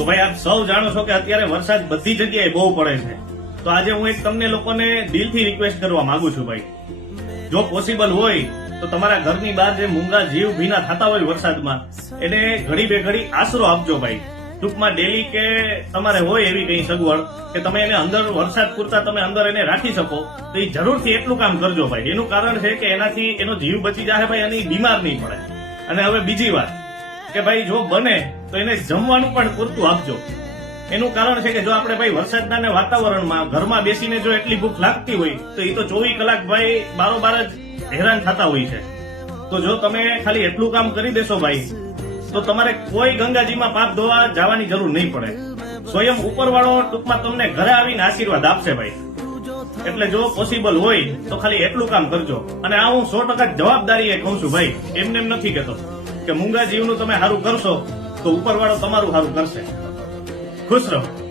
તો ભાઈ આપ સૌ જાણો છો કે અત્યારે વરસાદ બધી જગ્યાએ બહુ પડે છે. તો આજે હું એક તમને લોકોને દિલથી રિક્વેસ્ટ કરવા માંગુ છું ભાઈ. જો પોસિબલ હોય, તો તમારા ઘરની બહાર જે મૂંગા જીવ ભીના થતા હોય વરસાદમાં, એને ઘડી બે ઘડી આશરો આપજો ભાઈ. ટૂંકમાં ડેલી કે તમારે હોય એવી કઈ સગવડ કે તમે એને અંદર વરસાદ પૂરતા તમે અંદર એને રાખી શકો, તો એ જરૂરથી એટલું કામ કરજો ભાઈ. એનું કારણ છે કે એનાથી એનો જીવ બચી જાય ભાઈ અને બીમાર નહીં પડે. અને હવે બીજી વાત, કે ભાઈ જો બને તો એને જમવાનું પણ પૂરતું આપજો. એનું કારણ છે કે જો આપણે ભાઈ વરસાદના વાતાવરણમાં ઘરમાં બેસીને જો એટલી ભૂખ લાગતી હોય, તો એ તો ચોવીસ કલાક ભાઈ બારોબાર જ હેરાન થતા હોય છે. તો જો તમે ખાલી એટલું કામ કરી દેશો ભાઈ, તો તમારે કોઈ ગંગાજીમાં પાપ ધોવા જવાની જરૂર નહીં પડે. સ્વયં ઉપરવાળો ટૂંકમાં તમને ઘરે આવીને આશીર્વાદ આપશે ભાઈ. એટલે જો પોસિબલ હોય, તો ખાલી એટલું કામ કરજો. અને આ હું સો ટકા જવાબદારી એ કહું છું ભાઈ, એમને એમ નથી કેતો કે મૂંગા જીવનું તમે સારું કરશો તો ઉપરવાળો તમારું સારું કરશે. ખુશ રહો.